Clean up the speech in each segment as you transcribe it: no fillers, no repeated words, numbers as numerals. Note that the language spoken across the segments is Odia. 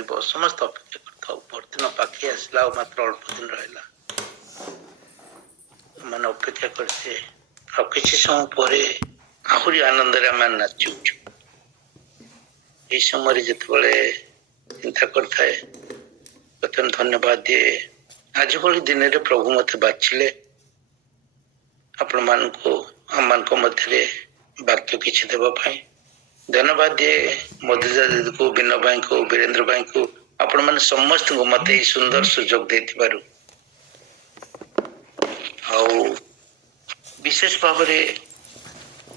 ଯିବ ସମସ୍ତେ ଅପେକ୍ଷା କରିଥାଉ। ପରଦିନ ପାଖେଇ ଆସିଲା ଆଉ ମାତ୍ର ଅଳ୍ପ ଦିନ ରହିଲା। ମାନେ ଅପେକ୍ଷା କରିଛେ ଆଉ କିଛି ସମୟ ପରେ ଆହୁରି ଆନନ୍ଦରେ ଆମେ ନାଚୁଛୁ। এই ସମୟରେ ଯେତେବେଳେ ଚିନ୍ତା କରିଥାଏ ପ୍ରଥମେ ଧନ୍ୟବାଦ ଦିଏ। ଆଜି ଭଳି ଦିନରେ ପ୍ରଭୁ ମୋତେ ବାଛିଲେ ଆପଣମାନଙ୍କୁ ଆମମାନଙ୍କ ମଧ୍ୟରେ ବାକ୍ୟ କିଛି ଦେବା ପାଇଁ। ଧନ୍ୟବାଦ ଦିଏ ମଧୁଜା ଦିଦିକୁ, ବିନୟ ଭାଇଙ୍କୁ, ବୀରେନ୍ଦ୍ର ଭାଇଙ୍କୁ, ଆପଣମାନେ ସମସ୍ତଙ୍କୁ ମୋତେ ଏଇ ସୁନ୍ଦର ସୁଯୋଗ ଦେଇଥିବାରୁ। ଆଉ ବିଶେଷ ଭାବରେ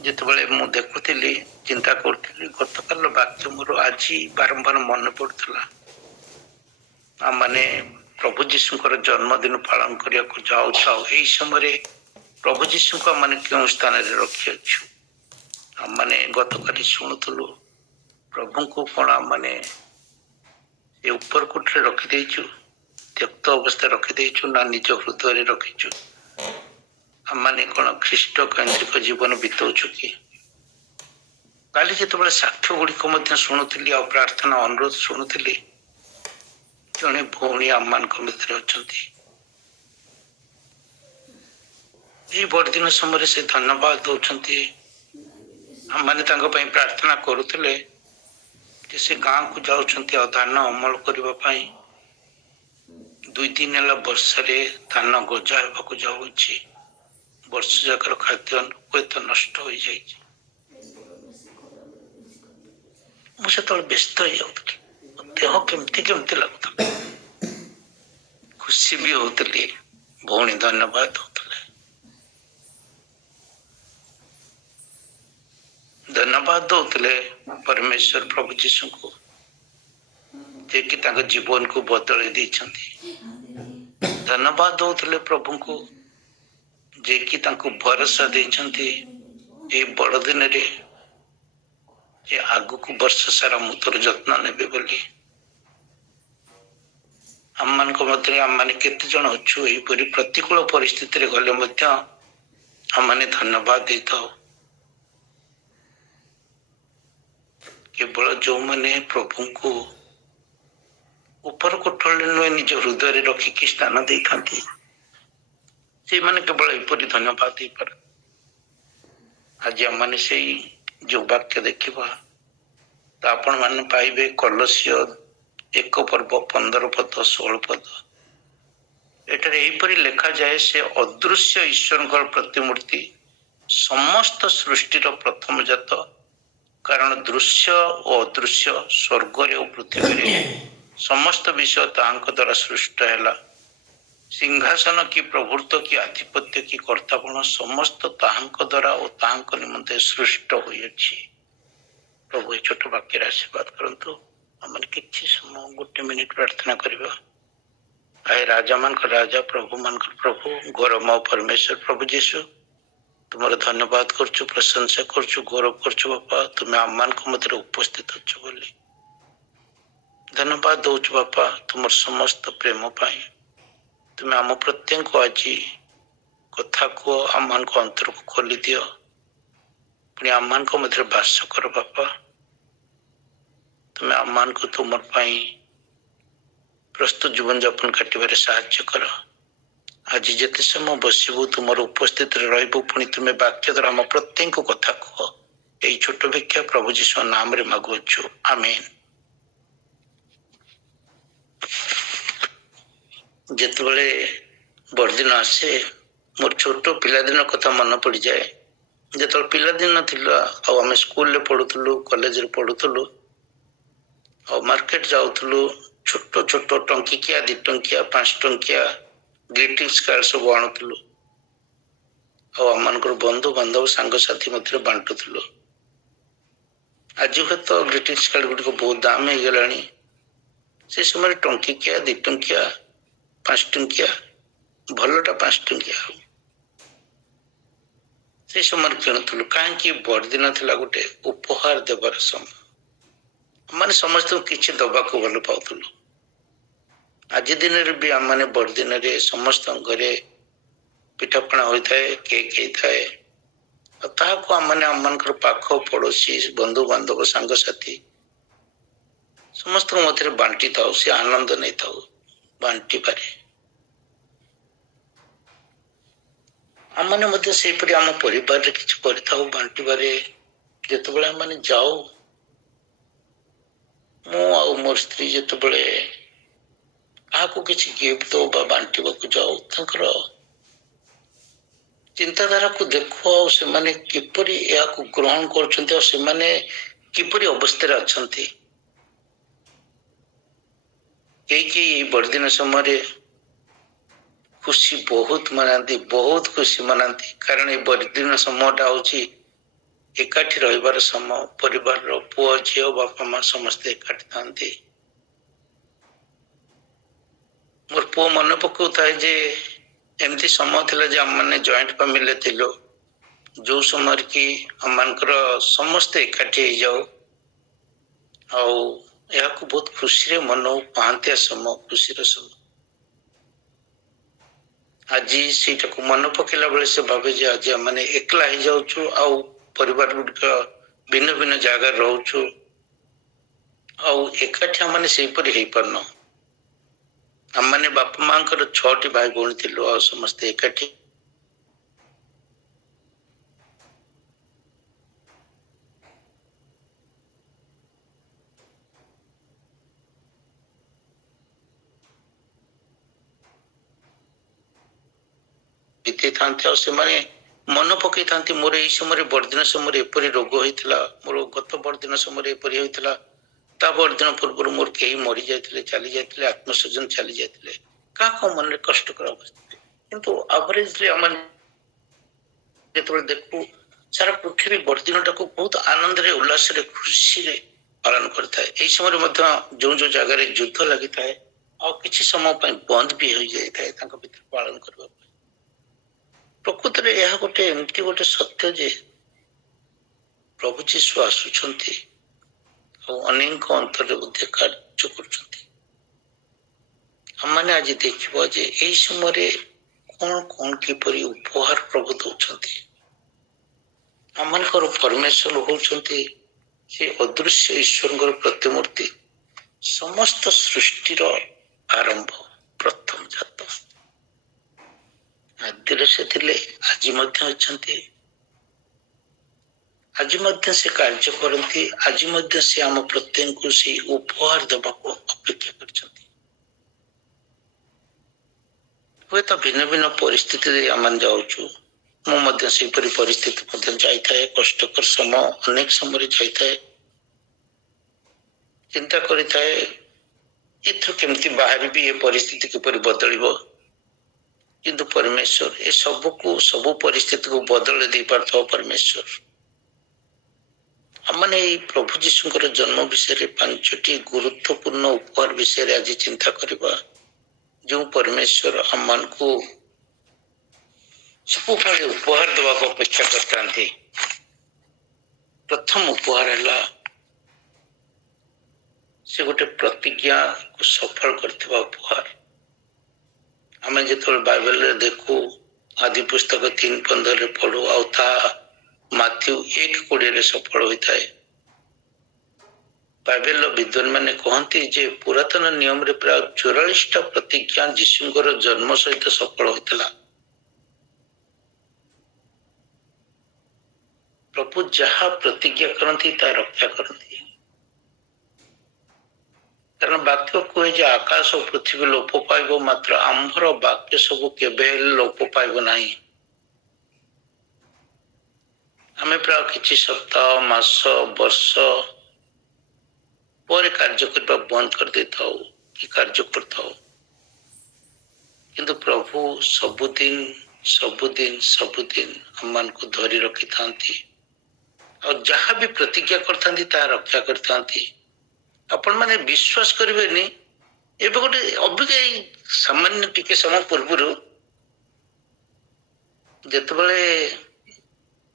ଯେତେବେଳେ ମୁଁ ଦେଖୁଥିଲି, ଚିନ୍ତା କରୁଥିଲି, ଗତକାଲିର ବାକ୍ୟ ମୋର ଆଜି ବାରମ୍ବାର ମନେ ପଡୁଥିଲା। ଆମମାନେ ପ୍ରଭୁ ଯୀଶୁଙ୍କର ଜନ୍ମଦିନ ପାଳନ କରିବାକୁ ଯାଉଥାଉ। ଏହି ସମୟରେ ପ୍ରଭୁ ଯୀଶୁଙ୍କୁ ଆମମାନେ କେଉଁ ସ୍ଥାନରେ ରଖିଅଛୁ? ଆମମାନେ ଗତକାଲି ଶୁଣୁଥିଲୁ ପ୍ରଭୁଙ୍କୁ କ'ଣ ଆମମାନେ ଏ ଉପର କୋଠରେ ରଖିଦେଇଛୁ, ତ୍ୟକ୍ତ ଅବସ୍ଥାରେ ରଖିଦେଇଛୁ, ନା ନିଜ ହୃଦୟରେ ରଖିଛୁ? ଆମମାନେ କ'ଣ ଖ୍ରୀଷ୍ଟ କୈନ୍ଦ୍ରିକ ଜୀବନ ବିତାଉଛୁ କି? କାଲି ଯେତେବେଳେ ସାକ୍ଷ୍ୟ ଗୁଡ଼ିକ ମଧ୍ୟ ଶୁଣୁଥିଲି ଆଉ ପ୍ରାର୍ଥନା ଅନୁରୋଧ ଶୁଣୁଥିଲି, ଜଣେ ଭଉଣୀ ଆମମାନଙ୍କ ଭିତରେ ଅଛନ୍ତି। ଏଇ ବଡ଼ଦିନ ସମୟରେ ସେ ଧନ୍ୟବାଦ ଦଉଛନ୍ତି। ଆମମାନେ ତାଙ୍କ ପାଇଁ ପ୍ରାର୍ଥନା କରୁଥିଲେ ଯେ ସେ ଗାଁକୁ ଯାଉଛନ୍ତି ଆଉ ଧାନ ଅମଳ କରିବା ପାଇଁ। 2 ଦିନ ହେଲା ବର୍ଷାରେ ଧାନ ଗଜା ହେବାକୁ ଯାଉଛି। ବର୍ଷ ଯାକର ଖାଦ୍ୟ ହୁଏତ ନଷ୍ଟ ହୋଇଯାଇଛି। ମୁଁ ସେତେବେଳେ ବ୍ୟସ୍ତ ହେଇଯାଉଥିଲି, ଦେହ କେମିତି କେମିତି ଲାଗୁଥିଲା, ଖୁସି ବି ହଉଥିଲି। ଭଉଣୀ ଧନ୍ୟବାଦ ଦଉଥିଲେ। ଧନ୍ୟବାଦ ଦଉଥିଲେ ପରମେଶ୍ୱର ପ୍ରଭୁ ଯୀଶୁଙ୍କୁ, ଯିଏକି ତାଙ୍କ ଜୀବନକୁ ବଦଳେଇ ଦେଇଛନ୍ତି। ଧନ୍ୟବାଦ ଦଉଥିଲେ ପ୍ରଭୁଙ୍କୁ, ଯିଏକି ତାଙ୍କୁ ଭରସା ଦେଇଛନ୍ତି ଏଇ ବଡ଼ ଦିନରେ ଯେ ଆଗକୁ ବର୍ଷ ସାରା ମୁଁ ତୋର ଯତ୍ନ ନେବି ବୋଲି। ଆମମାନଙ୍କ ମଧ୍ୟରେ ଆମମାନେ କେତେ ଜଣ ଅଛୁ ଏହିପରି ପ୍ରତିକୂଳ ପରିସ୍ଥିତିରେ ଗଲେ ମଧ୍ୟ ଆମମାନେ ଧନ୍ୟବାଦ ଦେଇଥାଉ? କେବଳ ଯୋଉମାନେ ପ୍ରଭୁଙ୍କୁ ଉପର କୋଠରୀରେ ନୁହେଁ ନିଜ ହୃଦୟରେ ରଖିକି ସ୍ଥାନ ଦେଇଥାନ୍ତି, ସେଇମାନେ କେବଳ ଏପରି ଧନ୍ୟବାଦ ଦେଇପାରନ୍ତି। ଆଜି ଆମମାନେ ସେଇ ଯୋଉ ବାକ୍ୟ ଦେଖିବା, ତ ଆପଣମାନେ ପାଇବେ କଲୋସିୟ 1 ପର୍ବ 15 ପଦ 16 ପଦ। ଏଠାରେ ଏହିପରି ଲେଖାଯାଏ, ସେ ଅଦୃଶ୍ୟ ଈଶ୍ୱରଙ୍କର ପ୍ରତିମୂର୍ତ୍ତି, ସମସ୍ତ ସୃଷ୍ଟିର ପ୍ରଥମ ଜାତ, କାରଣ ଦୃଶ୍ୟ ଓ ଅଦୃଶ୍ୟ, ସ୍ୱର୍ଗରେ ଓ ପୃଥିବୀରେ ସମସ୍ତ ବିଷୟ ତାହାଙ୍କ ଦ୍ୱାରା ସୃଷ୍ଟ ହେଲା। ସିଂହାସନ କି ପ୍ରଭୃତ୍ୱ କି ଆଧିପତ୍ୟ କି କର୍ତ୍ତାପଣ ସମସ୍ତ ତାହାଙ୍କ ଦ୍ୱାରା ଓ ତାହାଙ୍କ ନିମନ୍ତେ ସୃଷ୍ଟ ହୋଇଅଛି। ପ୍ରଭୁ ଏ ଛୋଟ ବାକ୍ୟରେ ଆଶୀର୍ବାଦ କରନ୍ତୁ। ଆମେ କିଛି ସମୟ 1 ମିନିଟ ପ୍ରାର୍ଥନା କରିବା। ଆଏ ରାଜା ମାନଙ୍କର ରାଜା, ପ୍ରଭୁ ମାନଙ୍କର ପ୍ରଭୁ, ଗୌରବମୟ ପରମେଶ୍ୱର ପ୍ରଭୁ ଯୀଶୁ, ତୁମର ଧନ୍ୟବାଦ କରୁଛୁ, ପ୍ରଶଂସା କରୁଛୁ, ଗୌରବ କରୁଛୁ ବାପା, ତୁମେ ଆମମାନଙ୍କ ମଧ୍ୟରେ ଉପସ୍ଥିତ ଅଛ ବୋଲି। ଧନ୍ୟବାଦ ଦଉଛୁ ବାପା ତୁମର ସମସ୍ତ ପ୍ରେମ ପାଇଁ। ତୁମେ ଆମ ପ୍ରତ୍ୟେକଙ୍କୁ ଆଜି କଥା କୁହ, ଆମମାନଙ୍କ ଅନ୍ତରକୁ ଖୋଲି ଦିଅ, ପୁଣି ଆମମାନଙ୍କ ମଧ୍ୟରେ ବାସ କର ବାପା। ତୁମେ ଆମମାନଙ୍କୁ ତୁମର ପାଇଁ ପ୍ରସ୍ତୁତ ଜୀବନଯାପନ କାଟିବାରେ ସାହାଯ୍ୟ କର। ଆଜି ଯେତେ ସମୟ ବସିବୁ ତୁମର ଉପସ୍ଥିତିରେ ରହିବୁ, ପୁଣି ତୁମେ ବାକ୍ୟ ଦ୍ୱାରା ଆମ ପ୍ରତ୍ୟେକଙ୍କୁ କଥା କୁହ। এই ছোট্ট ভিক্ষা প্রভু যীশুর নামରେ ମାଗୁଅଛୁ, ଆମେନ୍। ଯେତେବେଳେ ବଡ଼ଦିନ ଆସେ ମୋର ଛୋଟ ପିଲାଦିନ କଥା ମନେ ପଡ଼ିଯାଏ। ଯେତେବେଳେ ପିଲାଦିନ ଥିଲା ଆଉ ଆମେ ସ୍କୁଲରେ ପଢୁଥିଲୁ, କଲେଜରେ ପଢୁଥିଲୁ ଆଉ ମାର୍କେଟ ଯାଉଥିଲୁ, ଛୋଟ ଛୋଟ ଟଙ୍କିକିଆ, 2 ଟଙ୍କିଆ, 5 ଟଙ୍କିଆ ଗ୍ରିଟିଂସ୍ କାର୍ଡ ସବୁ ଆଣୁଥିଲୁ ଆଉ ଆମମାନଙ୍କର ବନ୍ଧୁ ବାନ୍ଧବ ସାଙ୍ଗସାଥି ମଧ୍ୟରେ ବାଣ୍ଟୁଥିଲୁ। ଆଜି ହୁଏତ ଗ୍ରିଟିଂସ୍ କାର୍ଡ ଗୁଡ଼ିକ ବହୁତ ଦାମ ହେଇଗଲାଣି। ସେ ସମୟରେ ଟଙ୍କିକିଆ, 2 ଟଙ୍କିଆ, 5 ଟଙ୍କିଆ, ଭଲଟା 5 ଟଙ୍କିଆ ସେ ସମୟରେ କିଣୁଥିଲୁ। କାହିଁକି? ବଡ଼ଦିନ ଥିଲା, ଗୋଟେ ଉପହାର ଦେବାର ସମୟ। ଆମେ ସମସ୍ତଙ୍କୁ କିଛି ଦବାକୁ ଭଲ ପାଉଥିଲୁ। ଆଜି ଦିନରେ ବି ଆମେ ବଡ଼ଦିନରେ ସମସ୍ତଙ୍କ ଘରେ ପିଠାପଣା ହୋଇଥାଏ, କେକ୍ ହେଇଥାଏ, ଆଉ ତାହାକୁ ଆମମାନଙ୍କର ପାଖ ପଡ଼ୋଶୀ, ବନ୍ଧୁ ବାନ୍ଧବ, ସାଙ୍ଗସାଥି ସମସ୍ତଙ୍କ ମଧ୍ୟରେ ବାଣ୍ଟି ଥାଉ, ସେ ଆନନ୍ଦ ନେଇଥାଉ, ବାଣ୍ଟି ପାରେ। ଆମମାନେ ମଧ୍ୟ ସେହିପରି ଆମ ପରିବାରରେ କିଛି କରିଥାଉ ବାଣ୍ଟିବାରେ। ଯେତେବେଳେ ଆମମାନେ ଯାଉ, ମୁଁ ଆଉ ମୋର ସ୍ତ୍ରୀ ଯେତେବେଳେ କାହାକୁ କିଛି ଗିଫ୍ଟ ଦଉ ବା ବାଣ୍ଟିବାକୁ ଯାଉ, ତାଙ୍କର ଚିନ୍ତାଧାରାକୁ ଦେଖୁ ଆଉ ସେମାନେ କିପରି ଏହାକୁ ଗ୍ରହଣ କରୁଛନ୍ତି ଆଉ ସେମାନେ କିପରି ଅବସ୍ଥାରେ ଅଛନ୍ତି। କେହି କେହି ଏହି ବଡ଼ଦିନ ସମୟରେ ଖୁସି ବହୁତ ମନାନ୍ତି, ବହୁତ ଖୁସି ମନାନ୍ତି, କାରଣ ଏ ବଡ଼ଦିନ ସମୟଟା ହଉଛି ଏକାଠି ରହିବାର ସମୟ। ପରିବାରର ପୁଅ ଝିଅ ବାପା ମା ସମସ୍ତେ ଏକାଠି ଥାନ୍ତି। ମୋର ପୁଅ ମନେ ପକାଉଥାଏ ଯେ ଏମିତି ସମୟ ଥିଲା ଯେ ଆମମାନେ ଜଏଣ୍ଟ ଫ୍ୟାମିଲିରେ ଥିଲୁ, ଯୋଉ ସମୟରେ କି ଆମମାନଙ୍କର ସମସ୍ତେ ଏକାଠି ହେଇଯାଉ ଆଉ ଏହାକୁ ବହୁତ ଖୁସିରେ ମନଉ, ପାଆନ୍ତିଆ ସମୟ, ଖୁସିର ସମୟ। ଆଜି ସେଇଟାକୁ ମନେ ପକେଇଲା ବେଳେ ସେ ଭାବେ ଯେ ଆଜି ଆମମାନେ ଏକଲା ହେଇଯାଉଛୁ ଆଉ ପରିବାର ଗୁଡ଼ିକ ଭିନ୍ନ ଭିନ୍ନ ଜାଗାରେ ରହୁଛୁ ଆଉ ଏକାଠି ଆମମାନେ ସେହିପରି ହେଇପାରୁନୁ। ଆମମାନେ ବାପା ମାଙ୍କର 6ଟି ଭାଇ ଭଉଣୀ ଥିଲୁ ଆଉ ସମସ୍ତେ ଏକାଠି ବିତେଇଥାନ୍ତି ଆଉ ସେମାନେ ମନେ ପକେଇଥାନ୍ତି ମୋର ଏଇ ସମୟରେ ବଡ଼ଦିନ ସମୟରେ ଏପରି ରୋଗ ହେଇଥିଲା, ମୋର ଗତ ବଡ଼ଦିନ ସମୟରେ ଏପରି ହେଇଥିଲା, ତା ବଡ଼ଦିନ ପୂର୍ବରୁ ମୋର କେହି ମରି ଯାଇଥିଲେ, ଚାଲି ଯାଇଥିଲେ, ଆତ୍ମସ୍ୱଜନ ଚାଲି ଯାଇଥିଲେ, କାହା କାହା ମନରେ କଷ୍ଟକର ଅବସ୍ଥା। କିନ୍ତୁ ଆଭରେଜରେ ଆମେ ଯେତେବେଳେ ଦେଖୁ ସାରା ପୃଥିବୀ ବଡ଼ଦିନଟାକୁ ବହୁତ ଆନନ୍ଦରେ, ଉଲ୍ଲାସରେ, ଖୁସିରେ ପାଳନ କରିଥାଏ। ଏହି ସମୟରେ ମଧ୍ୟ ଯୋଉ ଯୋଉ ଜାଗାରେ ଯୁଦ୍ଧ ଲାଗିଥାଏ ଆଉ କିଛି ସମୟ ପାଇଁ ବନ୍ଦ ବି ହୋଇଯାଇଥାଏ ତାଙ୍କ ଭିତରେ ପାଳନ କରିବା ପାଇଁ। ପ୍ରକୃତରେ ଏହା ଗୋଟେ ଏମିତି ଗୋଟେ ସତ୍ୟ ଯେ ପ୍ରଭୁ ଯୀଶୁ ଆସୁଛନ୍ତି ଆଉ ଅନେକ ଅନ୍ତରରେ ମଧ୍ୟ କାର୍ଯ୍ୟ କରୁଛନ୍ତି। ଆମମାନେ ଆଜି ଦେଖିବା ଯେ ଏହି ସମୟରେ କଣ କଣ କିପରି ଉପହାର ପ୍ରଭୁ ଦଉଛନ୍ତି। ଆମମାନଙ୍କର ପରମେଶ୍ୱର ହଉଛନ୍ତି ସେ ଅଦୃଶ୍ୟ ଈଶ୍ୱରଙ୍କର ପ୍ରତିମୂର୍ତ୍ତି, ସମସ୍ତ ସୃଷ୍ଟିର ଆରମ୍ଭ, ପ୍ରଥମ ଜାତ। ଆଦିରେ ସେ ଥିଲେ, ଆଜି ମଧ୍ୟ ଅଛନ୍ତି, ଆଜି ମଧ୍ୟ ସେ କାର୍ଯ୍ୟ କରନ୍ତି, ଆଜି ମଧ୍ୟ ସେ ଆମ ପ୍ରତ୍ୟେକଙ୍କୁ ସେ ଉପହାର ଦେବାକୁ ଅପେକ୍ଷା କରିଛନ୍ତି। ହୁଏତ ଭିନ୍ନ ଭିନ୍ନ ପରିସ୍ଥିତିରେ ଆମେ ଯାଉଛୁ, ମୁଁ ମଧ୍ୟ ସେହିପରି ପରିସ୍ଥିତି ମଧ୍ୟ ଯାଇଥାଏ, କଷ୍ଟକର ସମୟ ଅନେକ ସମୟରେ ଯାଇଥାଏ, ଚିନ୍ତା କରିଥାଏ ଏଥିରୁ କେମିତି ବାହାରିବି, ଏ ପରିସ୍ଥିତି କିପରି ବଦଳିବ। କିନ୍ତୁ ପରମେଶ୍ୱର ଏ ସବୁକୁ, ସବୁ ପରିସ୍ଥିତିକୁ ବଦଳାଇ ଦେଇ ପାରୁଥିବା ପରମେଶ୍ୱର। ଆମମାନେ ଏଇ ପ୍ରଭୁ ଯୀଶୁଙ୍କର ଜନ୍ମ ବିଷୟରେ 5ଟି ଗୁରୁତ୍ୱପୂର୍ଣ୍ଣ ଉପହାର ବିଷୟରେ ଆଜି ଚିନ୍ତା କରିବା, ଯେଉଁ ପରମେଶ୍ୱର ଆମମାନଙ୍କୁ ସବୁବେଳେ ଉପହାର ଦେବାକୁ ଅପେକ୍ଷା କରିଥାନ୍ତି। ପ୍ରଥମ ଉପହାର ହେଲା ସେ ଗୋଟେ ପ୍ରତିଜ୍ଞାକୁ ସଫଳ କରିଥିବା ଉପହାର। ଆମେ ଯେତେବେଳେ ବାଇବେଲରେ ଦେଖୁ, ଆଦି ପୁସ୍ତକ 3:15ରେ ପଢୁ ଆଉ ତାହା ମାଥ୍ୟୁ 1:20ରେ ସଫଳ ହୋଇଥାଏ। ବାଇବେଲର ବିଦ୍ୱାନ ମାନେ କହନ୍ତି ଯେ ପୁରାତନ ନିୟମରେ ପ୍ରାୟ 44ଟା ପ୍ରତିଜ୍ଞା ଯୀଶୁଙ୍କର ଜନ୍ମ ସହିତ ସଫଳ ହୋଇଥିଲା। ପ୍ରଭୁ ଯାହା ପ୍ରତିଜ୍ଞା କରନ୍ତି ତାହା ରକ୍ଷା କରନ୍ତି। କାରଣ ବାକ୍ୟ କୁହେ ଯେ ଆକାଶ ଓ ପୃଥିବୀ ଲୋପ ପାଇବ, ମାତ୍ର ଆମ୍ଭର ବାକ୍ୟ ସବୁ କେବେ ହେଲେ ଲୋପ ପାଇବ ନାହିଁ। ଆମେ ପ୍ରାୟ କିଛି ସପ୍ତାହ, ମାସ, ବର୍ଷ ପରେ କାର୍ଯ୍ୟ କରିବା ବନ୍ଦ କରିଦେଇଥାଉ କି କାର୍ଯ୍ୟ କରିଥାଉ, କିନ୍ତୁ ପ୍ରଭୁ ସବୁଦିନ ସବୁଦିନ ସବୁଦିନ ଆମମାନଙ୍କୁ ଧରି ରଖିଥାନ୍ତି ଆଉ ଯାହା ବି ପ୍ରତିଜ୍ଞା କରିଥାନ୍ତି ତାହା ରକ୍ଷା କରିଥାନ୍ତି। ଆପଣ ମାନେ ବିଶ୍ୱାସ କରିବେନି, ଏବେ ଗୋଟେ ଅବିକା ଏଇ ସାମାନ୍ୟ ଟିକେ ସମୟ ପୂର୍ବରୁ ଯେତେବେଳେ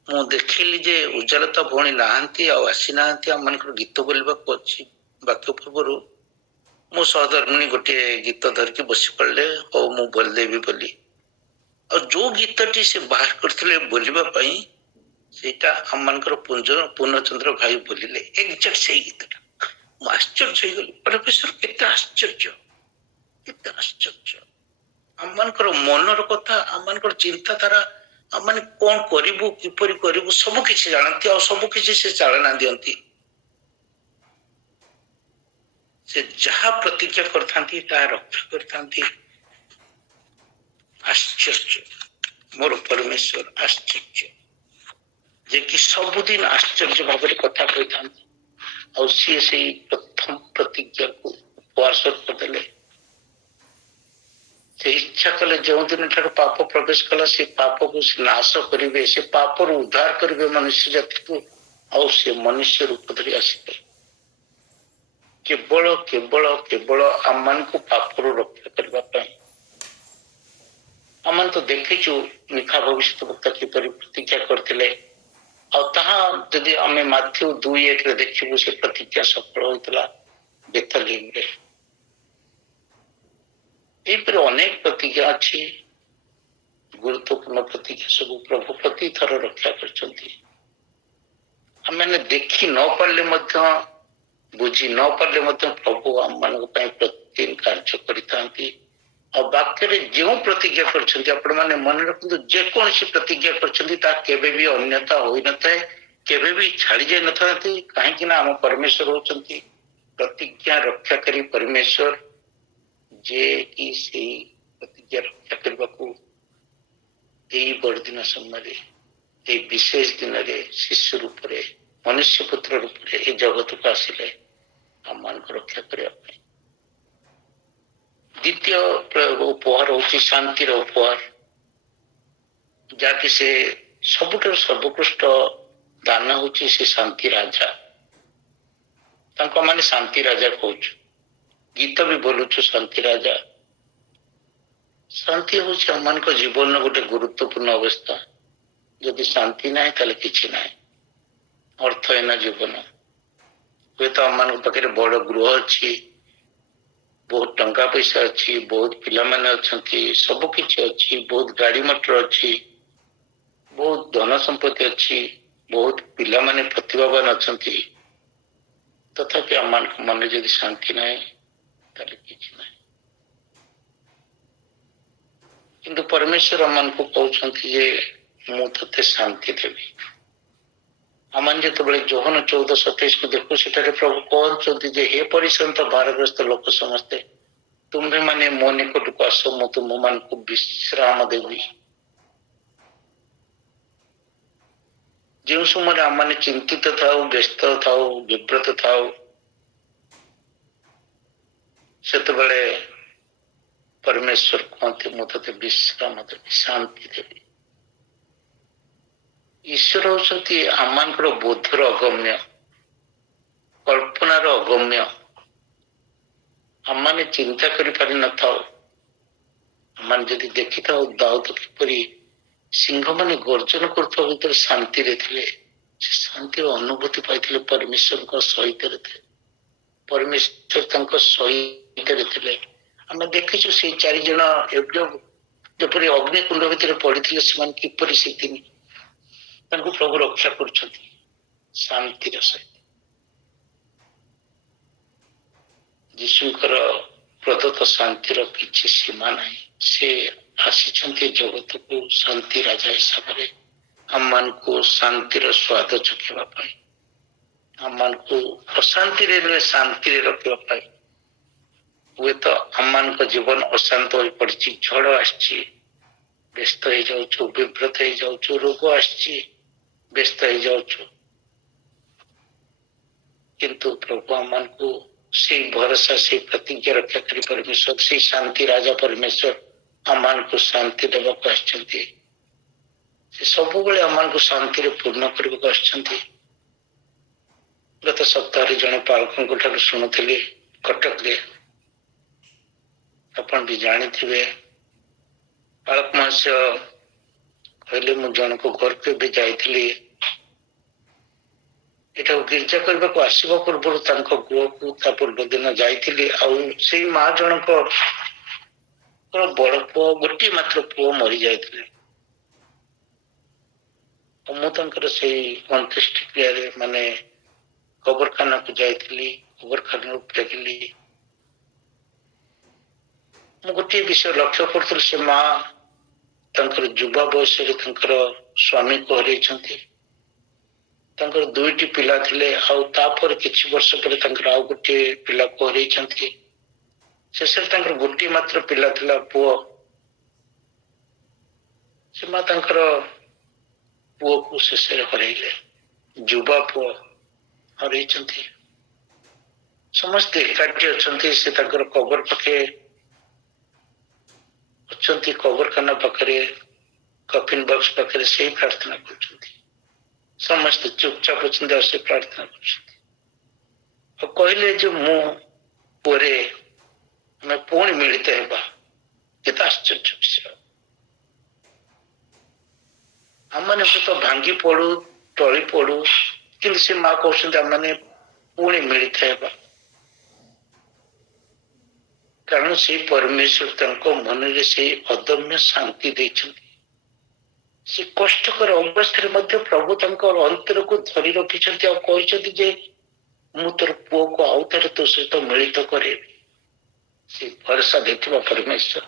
ମୁଁ ଦେଖିଲି ଯେ ଉଜ୍ଜାଲତା ଭଉଣୀ ନାହାନ୍ତି ଆଉ ଆସିନାହାନ୍ତି, ଆମମାନଙ୍କର ଗୀତ ବୋଲିବାକୁ ଅଛି, ବାକ୍ୟ ପୂର୍ବରୁ ମୁଁ ସହଧର୍ମିଣୀ ଗୋଟିଏ ଗୀତ ଧରିକି ବସି ପଡ଼ିଲେ, ହଉ ମୁଁ ବୋଲିଦେବି ବୋଲି। ଆଉ ଯୋଉ ଗୀତଟି ସେ ବାହାର କରିଥିଲେ ବୋଲିବା ପାଇଁ, ସେଇଟା ଆମମାନଙ୍କର ପୂର୍ଣ୍ଣଚନ୍ଦ୍ର ଭାଇ ବୋଲିଲେ, ଏକ୍ଜାକ୍ଟ ସେଇ ଗୀତଟା। ମୁଁ ଆଶ୍ଚର୍ଯ୍ୟ ହେଇଗଲି, ପରମେଶ୍ୱର କେତେ ଆଶ୍ଚର୍ଯ୍ୟ, କେତେ ଆଶ୍ଚର୍ଯ୍ୟ। ଆମମାନଙ୍କର ମନର କଥା, ଆମମାନଙ୍କର ଚିନ୍ତାଧାରା, ଆମମାନେ କଣ କରିବୁ, କିପରି କରିବୁ, ସବୁ କିଛି ଜାଣନ୍ତି, ଆଉ ସବୁ କିଛି ସେ ଚାଳନା ଦିଅନ୍ତି। ସେ ଯାହା ପ୍ରତିଜ୍ଞା କରିଥାନ୍ତି ତାହା ରକ୍ଷା କରିଥାନ୍ତି। ଆଶ୍ଚର୍ଯ୍ୟ, ମୋର ପରମେଶ୍ୱର ଆଶ୍ଚର୍ଯ୍ୟ, ଯେ କି ସବୁଦିନ ଆଶ୍ଚର୍ଯ୍ୟ ଭାବରେ କଥା କହିଥାନ୍ତି। ଆଉ ସିଏ ସେଇ ପ୍ରଥମ ପ୍ରତିଜ୍ଞାକୁ ଉପହାର ସ୍ୱରୂପ ଦେଲେ। ସେ ଇଚ୍ଛା କଲେ ଯେଉଁଦିନ ଠାରୁ ପାପ ପ୍ରବେଶ କଲା, ସେ ପାପକୁ ସେ ନାଶ କରିବେ, ସେ ପାପରୁ ଉଦ୍ଧାର କରିବେ ମନୁଷ୍ୟ ଜାତିକୁ, ଆଉ ସେ ମନୁଷ୍ୟ ରୂପ ଧରି ଆସିବେ। କେବଳ କେବଳ କେବଳ ଆମମାନଙ୍କୁ ପାପରୁ ରକ୍ଷା କରିବା ପାଇଁ। ଆମେ ତ ଦେଖିଛୁ ମିଥ୍ୟା ଭବିଷ୍ୟତବକ୍ତା କିପରି ପ୍ରତିଜ୍ଞା କରିଥିଲେ, ଆଉ ତାହା ଯଦି ଆମେ ମାଥ୍ୟୁ 2:1 ଦେଖିବୁ, ସେ ପ୍ରତିଜ୍ଞା ସଫଳ ହୋଇଥିଲା ବେଥଲେହେମରେ। ଏହିପରି ଅନେକ ପ୍ରତିଜ୍ଞା ଅଛି, ଗୁରୁତ୍ୱପୂର୍ଣ୍ଣ ପ୍ରତିଜ୍ଞା ସବୁ ପ୍ରଭୁ ପ୍ରତି ଥର ରକ୍ଷା କରିଛନ୍ତି। ଆମେ ଦେଖି ନ ପାରିଲେ ମଧ୍ୟ, ବୁଝି ନ ପାରିଲେ ମଧ୍ୟ ପ୍ରଭୁ ଆମମାନଙ୍କ ପାଇଁ ପ୍ରତିଦିନ କାର୍ଯ୍ୟ କରିଥାନ୍ତି। ଆଉ ବାକ୍ୟରେ ଯେଉଁ ପ୍ରତିଜ୍ଞା କରିଛନ୍ତି, ଆପଣମାନେ ମନେ ରଖନ୍ତୁ, ଯେକୌଣସି ପ୍ରତିଜ୍ଞା କରିଛନ୍ତି ତାହା କେବେ ବି ଅନ୍ୟଥା ହୋଇନଥାଏ, କେବେ ବି ଛାଡି ଯାଇ ନଥାନ୍ତି। କାହିଁକି ନା ଆମ ପରମେଶ୍ୱର ହଉଛନ୍ତି ପ୍ରତିଜ୍ଞା ରକ୍ଷାକାରୀ ପରମେଶ୍ୱର, ଯେ କି ସେଇ ପ୍ରତିଜ୍ଞା ରକ୍ଷା କରିବାକୁ ଏଇ ବଡ଼ଦିନ ସମୟରେ, ଏଇ ବିଶେଷ ଦିନରେ ଶିଶୁ ରୂପରେ, ମନୁଷ୍ୟ ପୁତ୍ର ରୂପରେ ଏ ଜଗତକୁ ଆସିଲେ ଆମମାନଙ୍କୁ ରକ୍ଷା କରିବା ପାଇଁ। ଦ୍ୱିତୀୟ ଉପହାର ହଉଛି ଶାନ୍ତିର ଉପହାର, ଯାହାକି ସେ ସବୁଠାରୁ ସର୍ବୋତ୍କୃଷ୍ଟ ଦାନ ହଉଛି ସେ ଶାନ୍ତି ରାଜା। ତାଙ୍କ ମାନେ ଶାନ୍ତି ରାଜା କହୁଛୁ, ଗୀତ ବି ବୋଲୁଛୁ ଶାନ୍ତି ରାଜା। ଶାନ୍ତି ହଉଛି ଆମମାନଙ୍କ ଜୀବନର ଗୋଟେ ଗୁରୁତ୍ୱପୂର୍ଣ୍ଣ ଅବସ୍ଥା। ଯଦି ଶାନ୍ତି ନାହିଁ ତାହେଲେ କିଛି ନାହିଁ, ଅର୍ଥହୀନ ଜୀବନ। ହୁଏତ ଆମମାନଙ୍କ ପାଖରେ ବଡ ଗୃହ ଅଛି, ବହୁତ ଟଙ୍କା ପଇସା ଅଛି, ବହୁତ ପିଲାମାନେ ଅଛନ୍ତି, ସବୁ କିଛି ଅଛି, ବହୁତ ଗାଡି ମଟର ଅଛି, ବହୁତ ଧନ ସମ୍ପତ୍ତି ଅଛି, ବହୁତ ପିଲାମାନେ ପ୍ରତିଭାବାନ ଅଛନ୍ତି, ତଥାପି ଆମମାନଙ୍କ ମନରେ ଯଦି ଶାନ୍ତି ନାହିଁ ତାହେଲେ କିଛି ନାହିଁ। କିନ୍ତୁ ପରମେଶ୍ୱର ଆମମାନଙ୍କୁ କହୁଛନ୍ତି ଯେ ମୁଁ ତତେ ଶାନ୍ତି ଦେବି। ଆମେ ଯେତେବେଳେ ଯୋହନ 14:27 ଦେଖୁ, ସେଠାରେ ପ୍ରଭୁ କହୁଛନ୍ତି ଯେ ହେ ପରିଶ୍ରାନ୍ତ ଭାରଗ୍ରସ୍ତ ଲୋକ ସମସ୍ତେ, ତୁମେ ମାନେ ମୋ ନିକଟକୁ ଆସ, ମୁଁ ତୁମମାନଙ୍କୁ ବିଶ୍ରାମ ଦେବି। ଯେଉଁ ସମୟରେ ଆମମାନେ ଚିନ୍ତିତ ଥାଉ, ବ୍ୟସ୍ତ ଥାଉ, ବିବ୍ରତ ଥାଉ, ସେତେବେଳେ ପରମେଶ୍ୱର କୁହନ୍ତି ମୁଁ ତତେ ବିଶ୍ରାମ ଦେବି, ଶାନ୍ତି ଦେବି। ଈଶ୍ୱର ହଉଛନ୍ତି ଆମମାନଙ୍କର ବୋଧର ଅଗମ୍ୟ, କଳ୍ପନାର ଅଗମ୍ୟ। ଆମମାନେ ଚିନ୍ତା କରିପାରିନଥାଉ। ଆମମାନେ ଯଦି ଦେଖିଥାଉ ଦାଉଦ କିପରି ସିଂହମାନେ ଗର୍ଜନ କରୁଥିବା ଭିତରେ ଶାନ୍ତିରେ ଥିଲେ, ସେ ଶାନ୍ତିର ଅନୁଭୂତି ପାଇଥିଲେ, ପରମେଶ୍ୱରଙ୍କ ସହିତରେ ଥିଲେ, ପରମେଶ୍ୱର ତାଙ୍କ ସହିତରେ ଥିଲେ। ଆମେ ଦେଖିଛୁ ସେଇ 4 ଜଣ ଯେପରି ଅଗ୍ନିକୁଣ୍ଡ ଭିତରେ ପଡିଥିଲେ, ସେମାନେ କିପରି ସେଦିନ ତାଙ୍କୁ ପ୍ରଭୁ ରକ୍ଷା କରୁଛନ୍ତି ଶାନ୍ତିର ସହିତ। ଯୀଶୁଙ୍କର ପ୍ରଦତ୍ତ ଶାନ୍ତିର କିଛି ସୀମା ନାହିଁ। ସେ ଆସିଛନ୍ତି ଜଗତକୁ ଶାନ୍ତି ରାଜା ହିସାବରେ, ଆମମାନଙ୍କୁ ଶାନ୍ତିର ସ୍ୱାଦ ଚଖିବା ପାଇଁ, ଆମମାନଙ୍କୁ ଅଶାନ୍ତିରେ ନୁହେଁ ଶାନ୍ତିରେ ରଖିବା ପାଇଁ। ହୁଏତ ଆମମାନଙ୍କ ଜୀବନ ଅଶାନ୍ତ ହୋଇ ପଡିଛି, ଝଡ଼ ଆସିଛି, ବ୍ୟସ୍ତ ହେଇଯାଉଛୁ, ବିବ୍ରତ ହେଇଯାଉଛୁ, ରୋଗ ଆସିଛି, ବ୍ୟସ୍ତ ହେଇଯାଉଛୁ, କିନ୍ତୁ ପ୍ରଭୁ ଆମମାନଙ୍କୁ ସେଇ ଭରସା, ସେଇ ପ୍ରତିଜ୍ଞା ରକ୍ଷାକାରୀ ପରମେଶ୍ୱର, ସେଇ ଶାନ୍ତି ରାଜା ପରମେଶ୍ୱର ଆମମାନଙ୍କୁ ଶାନ୍ତି ଦେବାକୁ ଆସିଛନ୍ତି। ସେ ସବୁବେଳେ ଆମମାନଙ୍କୁ ଶାନ୍ତିରେ ପୂର୍ଣ୍ଣ କରିବାକୁ ଆସିଛନ୍ତି। ଗତ ସପ୍ତାହରେ ଜଣେ ପାଳକଙ୍କ ଠାରୁ ଶୁଣୁଥିଲି କଟକରେ, ଆପଣ ବି ଜାଣିଥିବେ, ପାଳକ ମହାଶୟ କହିଲେ ମୁଁ ଜଣଙ୍କ ଘରକୁ ଏବେ ଯାଇଥିଲି, ଏଠାକୁ ଗିର୍ଜା କରିବାକୁ ଆସିବା ପୂର୍ବରୁ ତାଙ୍କ ଗୃହକୁ ତା ପୂର୍ବ ଦିନ ଯାଇଥିଲି, ଆଉ ସେଇ ମା ଜଣଙ୍କ ବଡ ପୁଅ, ଗୋଟିଏ ମାତ୍ର ପୁଅ ମରି ଯାଇଥିଲେ। ମୁଁ ତାଙ୍କର ସେଇ ଅନ୍ତ୍ୟେଷ୍ଟିକ୍ରିୟାରେ କବରଖାନାକୁ ଯାଇଥିଲି, ଖବରକାଗଜ ଦେଖିଲି, ମୁଁ ଗୋଟିଏ ବିଷୟ ଲକ୍ଷ୍ୟ କରୁଥିଲି, ସେ ମା ତାଙ୍କର ଯୁବା ବୟସରେ ତାଙ୍କର ସ୍ୱାମୀକୁ ହରେଇଛନ୍ତି। ତାଙ୍କର 2ଟି ପିଲା ଥିଲେ, ଆଉ ତାପରେ କିଛି ବର୍ଷ ପରେ ତାଙ୍କର ଆଉ ଗୋଟିଏ ପିଲାକୁ ହରେଇଛନ୍ତି। ଶେଷରେ ତାଙ୍କର ଗୋଟିଏ ମାତ୍ର ପିଲା ଥିଲା, ପୁଅ। ସେ ମା ତାଙ୍କର ପୁଅକୁ ଶେଷରେ ହରେଇଲେ, ଯୁବା ପୁଅ ହରେଇଛନ୍ତି। ସମସ୍ତେ ଏକାଠି ଅଛନ୍ତି, ସେ ତାଙ୍କର କବର ପାଖେ ଅଛନ୍ତି, କବରଖାନା ପାଖରେ, କଫିନ ବକ୍ସ ପାଖରେ ସେଇ ପ୍ରାର୍ଥନା କରୁଛନ୍ତି। ସମସ୍ତେ ଚୁପଚାପ ଅଛନ୍ତି ଆଉ ସେ ପ୍ରାର୍ଥନା କରୁଛନ୍ତି। ଆଉ କହିଲେ ଯେ ମୁଁ ପରେ ଆମେ ପୁଣି ମିଳିତ ହେବା। କେତେ ଆଶ୍ଚର୍ଯ୍ୟ ବିଷୟ। ଆମମାନେ ତ ଭାଙ୍ଗି ପଡୁ, ଟଳି ପଡୁ, କିନ୍ତୁ ସେ ମା କହୁଛନ୍ତି ଆମମାନେ ପୁଣି ମିଳିତ ହେବା। କାରଣ ସେଇ ପରମେଶ୍ୱର ତାଙ୍କ ମନରେ ସେଇ ଅଦମ୍ୟ ଶାନ୍ତି ଦେଇଛନ୍ତି। ସେ କଷ୍ଟକର ଅବସ୍ଥାରେ ମଧ୍ୟ ପ୍ରଭୁ ତାଙ୍କ ଅନ୍ତରକୁ ଧରି ରଖିଛନ୍ତି ଆଉ କହିଛନ୍ତି ଯେ ମୁଁ ତୋର ପୁଅକୁ ଆଉ ଥରେ ତୋ ସହିତ ମିଳିତ କରେଇବି। ସେ ଭରସା ଦେଇଥିବା ପରମେଶ୍ୱର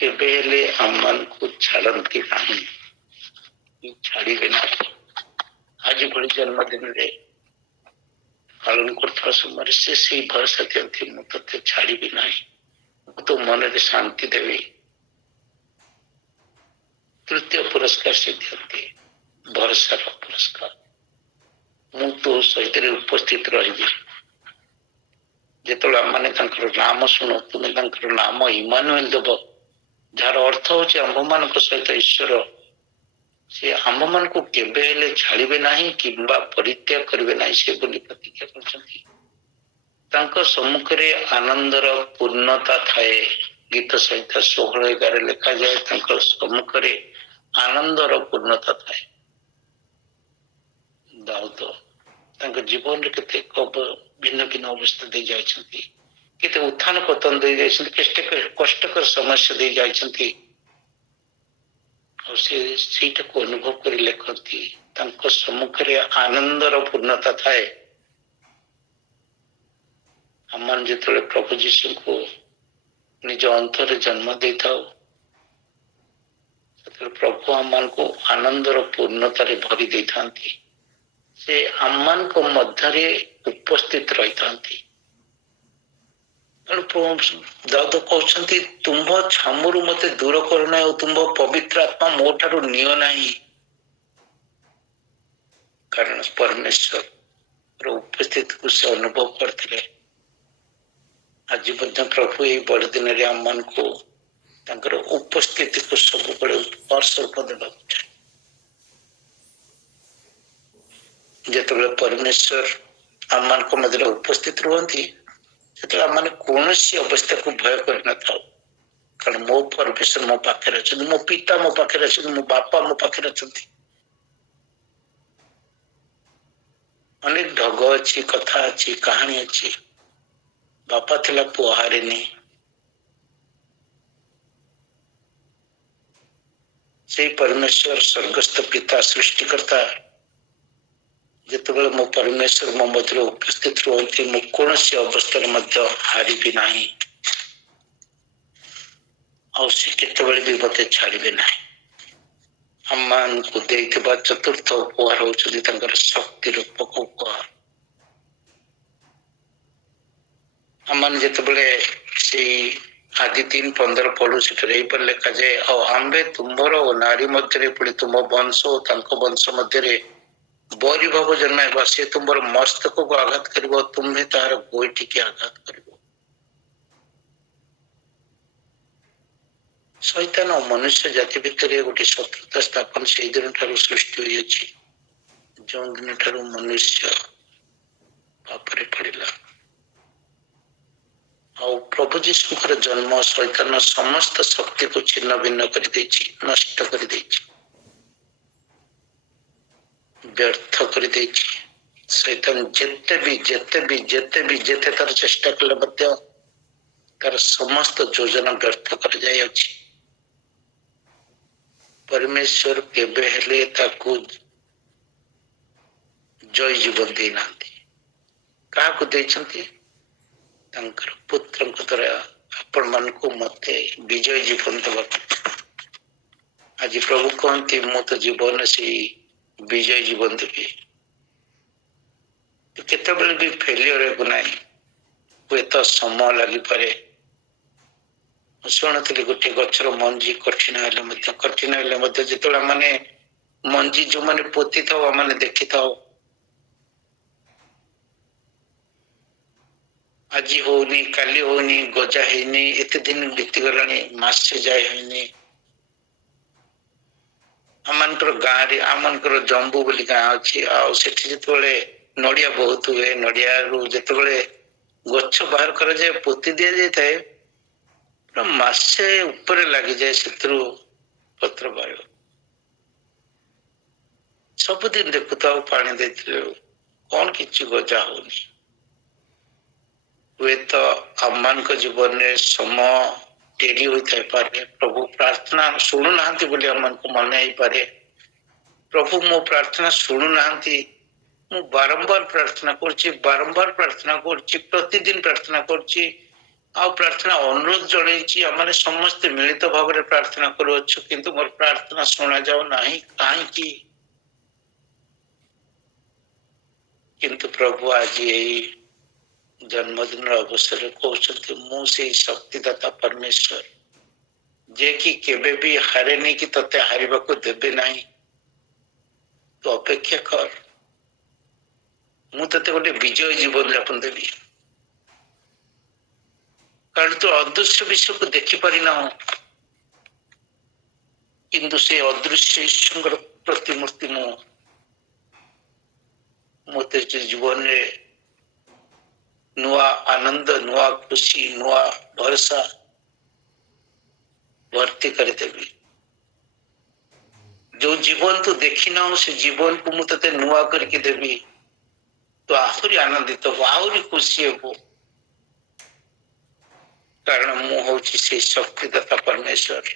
କେବେ ହେଲେ ଆମମାନଙ୍କୁ ଛାଡନ୍ତି ନାହିଁ, ଛାଡିବେ ନାହିଁ। ଆଜି ଭଳି ଜନ୍ମଦିନରେ ପାଳନ କରୁଥିବା ସମୟରେ ସେ ସେଇ ଭରସା ଦିଅନ୍ତି, ମୁଁ ତୋତେ ଛାଡିବି ନାହିଁ, ମୁଁ ତୋ ମନରେ ଶାନ୍ତି ଦେବି। ତୃତୀୟ ପୁରସ୍କାର ସେ ଦିଅନ୍ତି, ଭରସାର ପୁରସ୍କାର। ମୁଁ ତୋ ସହିତ ଉପସ୍ଥିତ ରହିବି। ଯେତେବେଳେ ଆମମାନେ ତାଙ୍କର ନାମ ଶୁଣୁ, ତୁମେ ତାଙ୍କର ନାମ ଇମାନୁଏଲ ଦେବ, ଯାହାର ଅର୍ଥ ହଉଛି ଆମ୍ଭମାନଙ୍କ ସହିତ ଈଶ୍ୱର। ସେ ଆମ୍ଭମାନଙ୍କୁ କେବେ ହେଲେ ଛାଡିବେ ନାହିଁ କିମ୍ବା ପରିତ୍ୟାଗ କରିବେ ନାହିଁ, ସେ ବୋଲି ପ୍ରତିଜ୍ଞା କରିଛନ୍ତି। ତାଙ୍କ ସମ୍ମୁଖରେ ଆନନ୍ଦର ପୂର୍ଣ୍ଣତା ଥାଏ। ଗୀତ ସଂହିତା 16:11 ଲେଖାଯାଏ, ତାଙ୍କ ସମ୍ମୁଖରେ ଆନନ୍ଦର ପୂର୍ଣ୍ଣତା ଥାଏ। ଦାଉଦ ତାଙ୍କ ଜୀବନରେ କେତେ ଭିନ୍ନ ଭିନ୍ନ ଅବସ୍ଥା ଦେଇ ଯାଇଛନ୍ତି, କେତେ ଉତ୍ଥାନ ପତନ ଦେଇ ଯାଇଛନ୍ତି, କେତେ କଷ୍ଟକର ସମସ୍ୟା ଦେଇ ଯାଇଛନ୍ତି। ଆଉ ସେ ସେଇଟାକୁ ଅନୁଭବ କରି ଲେଖନ୍ତି, ତାଙ୍କ ସମ୍ମୁଖରେ ଆନନ୍ଦର ପୂର୍ଣ୍ଣତା ଥାଏ। ଆମମାନେ ଯେତେବେଳେ ପ୍ରଭୁ ଯୀଶୁଙ୍କୁ ନିଜ ଅନ୍ତରରେ ଜନ୍ମ ଦେଇଥାଉ, ସେତେବେଳେ ପ୍ରଭୁ ଆମମାନଙ୍କୁ ଆନନ୍ଦର ପୂର୍ଣ୍ଣତାରେ ଭରି ଦେଇଥାନ୍ତି। ସେ ଆମମାନଙ୍କ ମଧ୍ୟରେ ଉପସ୍ଥିତ ରହିଥାନ୍ତି। ଦାଉଦ କହୁଛନ୍ତି, ତୁମ୍ଭ ଛାମୁରୁ ମତେ ଦୂର କର ନାହିଁ, ଆଉ ତୁମ୍ଭ ପବିତ୍ର ଆତ୍ମା ମୋ ଠାରୁ ନିଅ ନାହିଁ। କାରଣ ପରମେଶ୍ୱର ଉପସ୍ଥିତିକୁ ସେ ଅନୁଭବ କରିଥିଲେ। ଆଜି ମଧ୍ୟ ପ୍ରଭୁ ଏହି ବଡ଼ଦିନରେ ଆମମାନଙ୍କୁ ତାଙ୍କର ଉପସ୍ଥିତିକୁ ସବୁବେଳେ ଉପହାର ସ୍ୱରୂପ ଦେବାକୁ ଚାହେଁ। ଯେତେବେଳେ ପରମେଶ୍ୱର ଆମମାନଙ୍କ ମଧ୍ୟରେ ଉପସ୍ଥିତ ରୁହନ୍ତି, ସେତେବେଳେ ଆମମାନେ କୌଣସି ଅବସ୍ଥାକୁ ଭୟ କରିନଥାଉ। କାରଣ ମୋ ପରମେଶ୍ୱର ମୋ ପାଖରେ ଅଛନ୍ତି, ମୋ ପିତା ମୋ ପାଖରେ ଅଛନ୍ତି, ମୋ ବାପା ମୋ ପାଖରେ ଅଛନ୍ତି। ଅନେକ ଢଗ ଅଛି, କଥା ଅଛି, କାହାଣୀ ଅଛି। ବାପା ଥିଲା, ପୁଅ ହାରେନି। ସେଇ ପରମେଶ୍ୱର ସ୍ୱର୍ଗସ୍ଥ ପିତା ସୃଷ୍ଟିକର୍ତ୍ତା ଯେତେବେଳେ ମୋ ପରମେଶ୍ୱର ମୋ ମଧ୍ୟରେ ଉପସ୍ଥିତ ରୁହନ୍ତି, ମୁଁ କୌଣସି ଅବସ୍ଥାରେ ମଧ୍ୟ ହାରିବି ନାହିଁ। ଆଉ ସେ କେତେବେଳେ ବି ମୋତେ ଛାଡିବେ ନାହିଁ। ଆମମାନଙ୍କୁ ଦେଇଥିବା ଚତୁର୍ଥ ଉପହାର ହଉଛନ୍ତି ତାଙ୍କର ଶକ୍ତି ରୂପକ ଉପହାର। ଆମମାନେ ଯେତେବେଳେ ସେଇ ଆଦି 3:15 ପଢୁ, ସେଠାରେ ଏହିପରି ଲେଖାଯାଏ, ଆଉ ଆମ୍ଭେ ତୁମ୍ଭର ଓ ନାରୀ ମଧ୍ୟରେ, ପୁଣି ତୁମ ବଂଶ ଓ ତାଙ୍କ ବଂଶ ମଧ୍ୟରେ ବୈରୀଭାବ ଜନ୍ମାଇବ। ସେ ତୁମର ମସ୍ତକକୁ ଆଘାତ କରିବ, ତୁମ୍ଭେ ତାହାର ଗୋଇଠିକି ଆଘାତ କରିବ। ଶୈତାନ ଓ ମନୁଷ୍ୟ ଜାତି ଭିତରେ ଗୋଟେ ଶତ୍ରୁତା ସ୍ଥାପନ ସେଇଦିନ ଠାରୁ ସୃଷ୍ଟି ହୋଇଅଛି, ଯେଉଁ ଦିନ ଠାରୁ ମନୁଷ୍ୟ ପାପରେ ପଡ଼ିଲା। ଆଉ ପ୍ରଭୁ ଯୀଶୁଙ୍କର ଜନ୍ମ ଶୈତାନ ସମସ୍ତ ଶକ୍ତିକୁ ଛିନ୍ନ ଭିନ୍ନ କରିଦେଇଛି, ନଷ୍ଟ କରିଦେଇଛି, ବ୍ୟର୍ଥ କରିଦେଇଛି। ଶୈତାନ ଯେତେ ତାର ଚେଷ୍ଟା କଲେ ମଧ୍ୟ ତାର ସମସ୍ତ ଯୋଜନା ବ୍ୟର୍ଥ କରାଯାଇଅଛି। ପରମେଶ୍ୱର କେବେ ହେଲେ ତାକୁ ଜୟ ଜୀବନ ଦେଇନାହାନ୍ତି। କାହାକୁ ଦେଇଛନ୍ତି? ତାଙ୍କର ପୁତ୍ରଙ୍କ ଦ୍ୱାରା ଆପଣମାନଙ୍କୁ ମତେ ବିଜୟ ଜୀବନ ଦେବାକୁ। ଆଜି ପ୍ରଭୁ କହନ୍ତି ମୁଁ ତ ଜୀବନ ସେଇ ବିଜୟ ଜୀବନ ଦେବି। କେତେବେଳେ ବି ଫେଲିୟର ହେବୁ ନାହିଁ। ହୁଏତ ସମୟ ଲାଗିପାରେ। ମୁଁ ଶୁଣୁଥିଲି ଗୋଟେ ଗଛର ମଞ୍ଜି କଠିନ ହେଲେ ମଧ୍ୟ ଯେତେବେଳେ ମାନେ ମଞ୍ଜି ଯୋଉମାନେ ପୋତିଥାଉ ଆମେ ଦେଖିଥାଉ ଆଜି ହଉନି, କାଲି ହଉନି, ଗଜା ହେଇନି, ଏତେ ଦିନ ବିତିଗଲାଣି, ମାସେ ଯାଏ ହେଇନି। ଆମମାନଙ୍କର ଗାଁରେ ଆମମାନଙ୍କର ଜମ୍ବୁ ବୋଲି ଗାଁ ଅଛି। ଆଉ ସେଠି ଯେତେବେଳେ ନଡିଆ ବହୁତ ହୁଏ, ନଡିଆରୁ ଯେତେବେଳେ ଗଛ ବାହାର କରାଯାଏ ପୋତି ଦିଆଯାଇଥାଏ, ପୁରା ମାସେ ଉପରେ ଲାଗିଯାଏ ସେଥିରୁ ପତ୍ର ବାହାରିବ। ସବୁଦିନ ଦେଖୁଥାଉ ପାଣି ଦେଇଥିଲେ କଣ କିଛି ଗଜା ହଉନି। ହୁଏତ ଆମମାନଙ୍କ ଜୀବନରେ ସମୟ ଡେରି ହୋଇଥାଇପାରେ। ପ୍ରଭୁ ପ୍ରାର୍ଥନା ଶୁଣୁନାହାନ୍ତି ବୋଲି ଆମମାନଙ୍କୁ ମନେ ହେଇପାରେ। ପ୍ରଭୁ ମୋ ପ୍ରାର୍ଥନା ଶୁଣୁନାହାନ୍ତି। ମୁଁ ବାରମ୍ବାର ପ୍ରାର୍ଥନା କରୁଛି, ପ୍ରତିଦିନ ପ୍ରାର୍ଥନା କରୁଛି। ଆଉ ପ୍ରାର୍ଥନା ଅନୁରୋଧ ଜଣେଇଛି, ଆମେ ସମସ୍ତେ ମିଳିତ ଭାବରେ ପ୍ରାର୍ଥନା କରୁଅଛୁ, କିନ୍ତୁ ମୋର ପ୍ରାର୍ଥନା ଶୁଣା ଯାଉ ନାହିଁ କାହିଁକି? କିନ୍ତୁ ପ୍ରଭୁ ଆଜି ଏଇ ଜନ୍ମଦିନର ଅବସରରେ କହୁଛନ୍ତି ମୁଁ ସେଇ ଶକ୍ତିଦାତା ପରମେଶ୍ୱର, ଯେ କି କେବେ ବି ହାରେନି କି ତତେ ହାରିବାକୁ ଦେବେ ନାହିଁ। ତୁ ଅପେକ୍ଷା କର, ମୁଁ ତତେ ଗୋଟେ ବିଜୟ ଜୀବନ ଯାପନ ଦେବି। କାରଣ ତୁ ଅଦୃଶ୍ୟ ବିଷୟକୁ ଦେଖିପାରିନାହୁଁ, କିନ୍ତୁ ସେ ଅଦୃଶ୍ୟ ଈଶ୍ୱରଙ୍କର ପ୍ରତିମୂର୍ତ୍ତି ମୋତେ ଜୀବନରେ ନୂଆ ଆନନ୍ଦ, ନୂଆ ଖୁସି, ନୂଆ ଭରସା ଭର୍ତ୍ତି କରିଦେବି। ଯୋଉ ଜୀବନ ତୁ ଦେଖିନାହୁଁ ସେ ଜୀବନକୁ ମୁଁ ତତେ ନୂଆ କରିକି ଦେବି। ତୁ ଆହୁରି ଆନନ୍ଦିତ ହବୁ, ଆହୁରି ଖୁସି ହବୁ। କାରଣ ମୁଁ ହଉଛି ସେଇ ଶକ୍ତିଦାତା ପରମେଶ୍ୱର,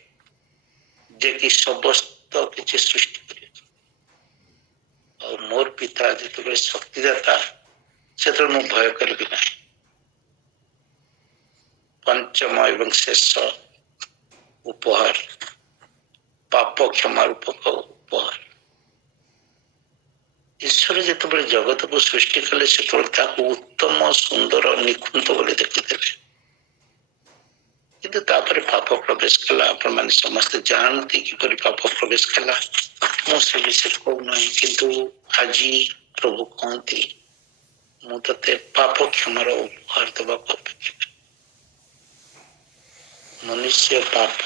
ଯେ କି ସମସ୍ତ କିଛି ସୃଷ୍ଟି କରିଛି। ଆଉ ମୋର ପିତା ଯେତେବେଳେ ଶକ୍ତିଦାତା, ସେତେବେଳେ ମୁଁ ଭୟ କରିବି ନାହିଁ। ପଞ୍ଚମ ଏବଂ ଶେଷ ଉପହାର, ପାପ କ୍ଷମା ରୂପକ ଉପହାର। ଈଶ୍ୱର ଯେତେବେଳେ ଜଗତକୁ ସୃଷ୍ଟି କଲେ ସେତେବେଳେ ତାକୁ ଉତ୍ତମ, ସୁନ୍ଦର, ନିଖୁନ୍ତ ବୋଲି ଦେଖିଥିଲେ। କିନ୍ତୁ ତାପରେ ପାପ ପ୍ରବେଶ କଲା। ଆପଣମାନେ ସମସ୍ତେ ଜାଣନ୍ତି କିପରି ପାପ ପ୍ରବେଶ କଲା। ମୁଁ ସେ ବିଷୟରେ କହୁନାହିଁ, କିନ୍ତୁ ଆଜି ପ୍ରଭୁ କହନ୍ତି ମୁଁ ତତେ ପାପ କ୍ଷମାର ଉପହାର ଦେବାକୁ ଅପେକ୍ଷା। ମନୁଷ୍ୟ ପାପ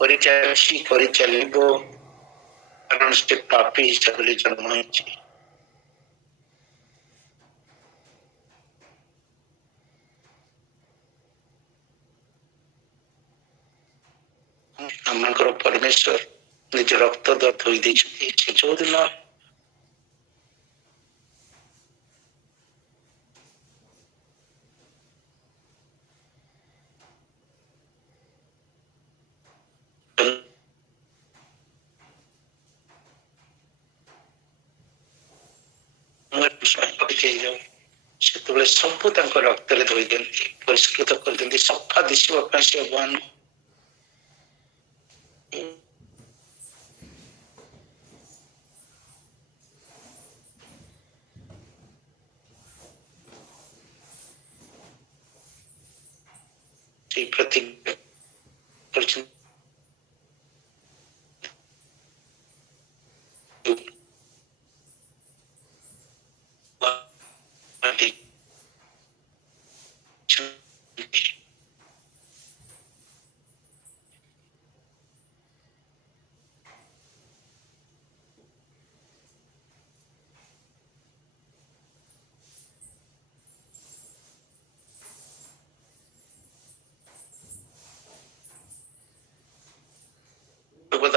କରିଚାଲିବ, କାରଣ ସେ ପାପୀ ହିସାବରେ ଜନ୍ମ ହେଇଛି। ଆମଙ୍କର ପରମେଶ୍ୱର ନିଜ ରକ୍ତ ଧୋଇ ଦେଇଛନ୍ତି। ସେ ଯୋଉଦିନ ସେତେବେଳେ ସବୁ ତାଙ୍କ ରକ୍ତରେ ଧୋଇ ଦିଅନ୍ତି, ପରିଷ୍କୃତ କରିଦିଅନ୍ତି, ସଫା ଦିଶିବା ପାଇଁ ସେ ଭଗବାନ ସେଇ ପ୍ରତିଜ୍ଞା କରିଛନ୍ତି।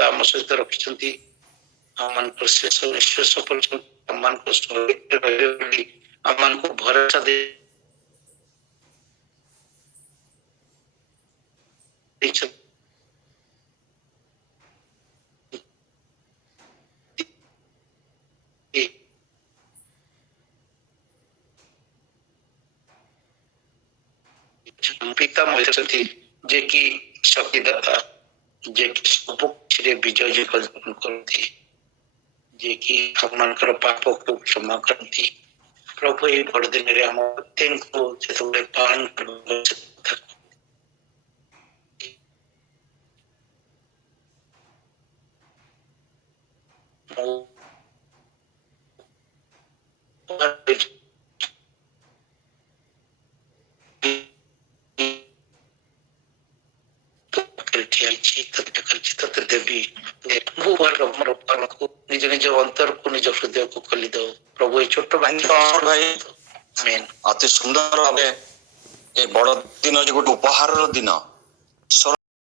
ଆମ ସହିତ ରଖିଛନ୍ତି, ଆମମାନଙ୍କର ଶେଷ ନିଶ୍ୱାସ ପର୍ଯ୍ୟନ୍ତ ଆମମାନଙ୍କ ସହିତ ରହିବେ ବୋଲି ଆମମାନଙ୍କୁ ଭରସା ଦେଇଛନ୍ତି। ପିତା ମଧ୍ୟ ଯେ କି ଶକ୍ତିଦାତା, ଯେ କି ସବୁ କିଛିରେ ବିଜୟ କରନ୍ତି, ଯେ କି ଆପଣଙ୍କର ପାପକୁ କ୍ଷମା କରନ୍ତି। ପ୍ରଭୁ ଏହି ବଡ଼ଦିନରେ ଆମ ପ୍ରତ୍ୟେକଙ୍କୁ ଯେତେବେଳେ ପାଳନ କରିବା ଦେବୀ ନିଜ ନିଜ ଅନ୍ତରକୁ ନିଜ ହୃଦୟକୁ ଖୋଲିଦଉ। ପ୍ରଭୁ ଏ ଛୋଟ ଭାଇ ଅତି ସୁନ୍ଦର ଭାବେ ଏ ବଡ ଦିନ ଯେ ଗୋଟେ ଉପହାରର ଦିନ